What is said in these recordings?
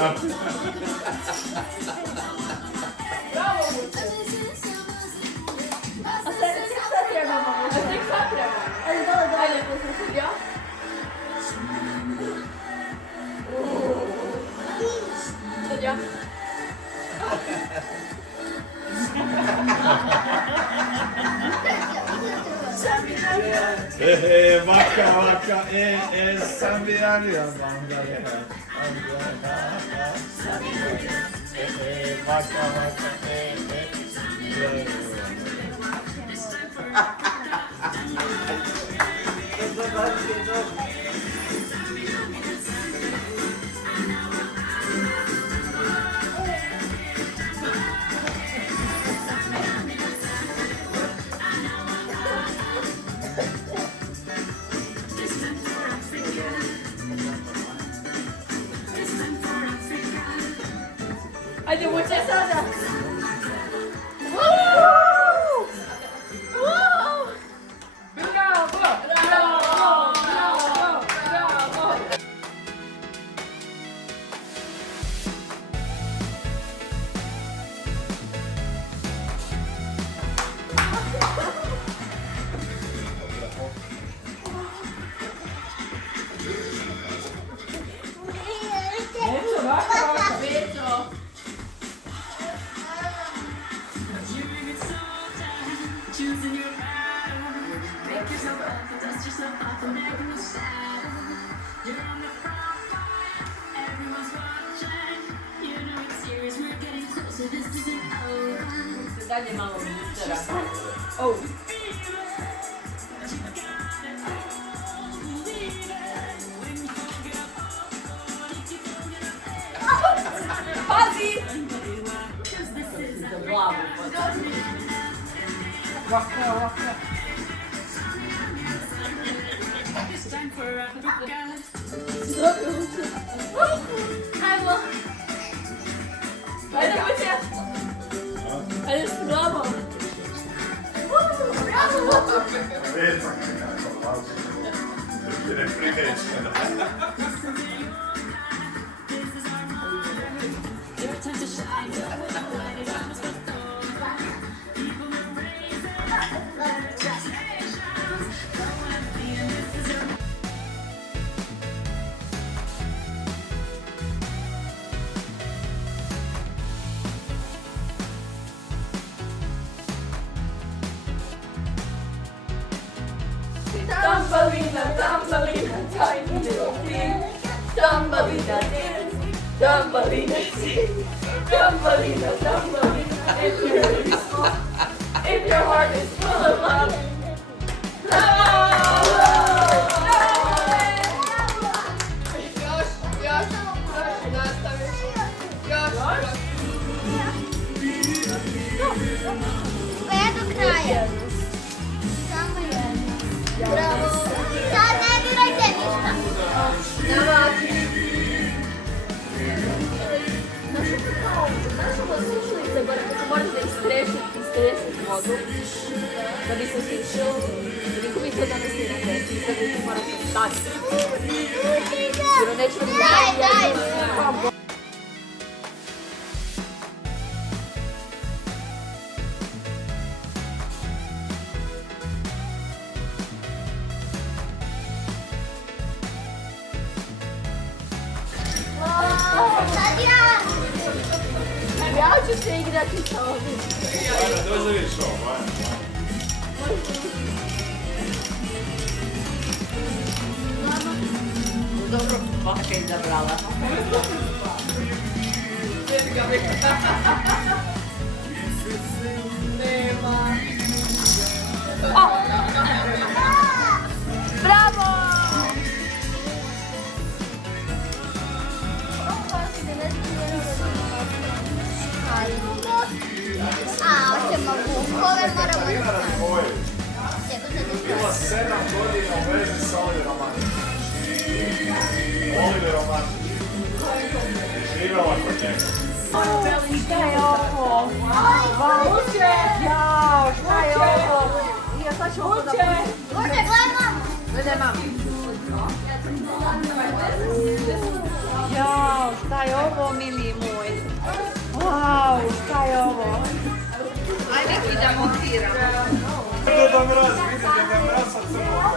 Bravo Burcu. A sen tek sad treba mamo. A tek sad treba. Ajde, dole. Ajde, ja. Sad ja. Vaka, sam bi radio bandare. Vaka, Ajde, Burcu je sada. Bravo! Choosing your path, make yourself up, dust yourself off and make a step. You're on the front line, everyone's watching. You know it's serious, we're getting closer, this isn't over. Dalje malo ministera. Oh. Pazi! Za glavu. Waka. It's time for Africa. Ajmo. Ajde, Burcu. Ajde, s glavom. Bravo! Your time to shine. People will raise their expectations. Go and be, and this is your Thumbelina, tiny little thing. Thumbelina dance, Thumbelina sing. Thumbelina, if your heart is full, if your heart is full of love. Sve do kraja. Samo jedno. Bravo. Sad ne dirajte ništa. Naša slušalice, moraš da istreseš vodu, da bi se otišao. Niko mi to danas ne rade, sad ti moraš da stati. Jer nećemo da Daj. Sad ja. Ja ću se igrati sa ovim. Dobro, baka je izabrala. Nema. Bravo! Hoćemo bukove, moramo da Bila 7 godina u vezi sa Oliverom Mandićem. Oliverom Mandićem. Živjela kod njega. Šta je ovo? Vuče! Jao, šta je ovo? Ja sad ću ovo da... Vuče, gledam! Gledaj, mam. Jao, šta je ovo? Da mraz, vidite da je mraz sa crnom.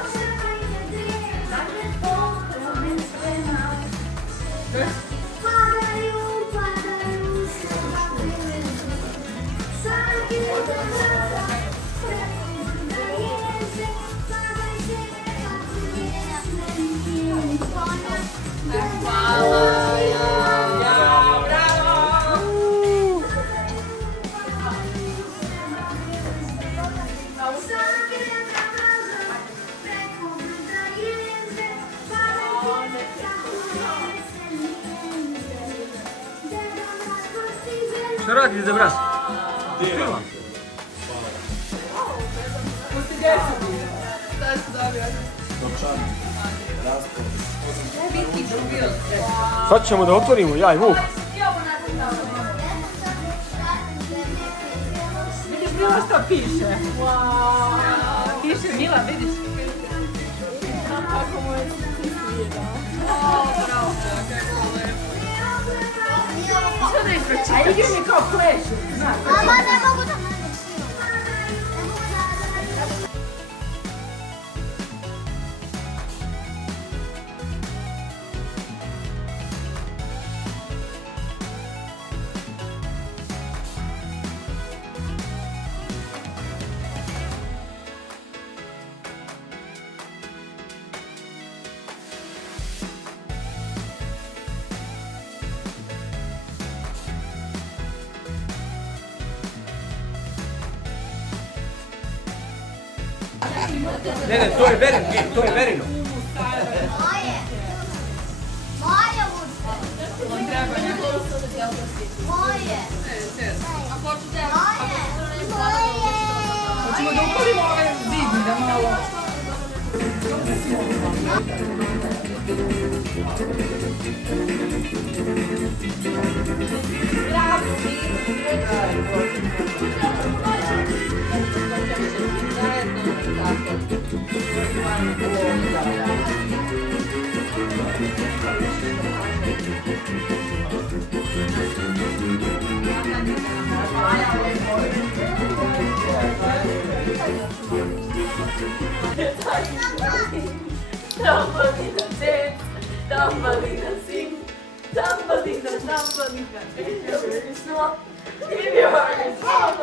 Što radi za bras? Dira. Točan. Raspod. Sad ćemo da otvorimo, ja i Vuk. Vidiš Mila što piše? Piše Mila, vidiš? Kako mu je svijeda. Bravo, kako je. Što da ispraći? A igri mi kao plešu, znaš. Mama, ne mogu da mene snima. Ne mogu da... Ne, to je Verino, to je Verino. Moje. Moje vuče. Moje. Moje. Moje. Hoćemo da upalimo ovaj zid, da malo... Tambalina dance, tambalina sing, tambalina, tambalina, if your heart is small, if your heart is small.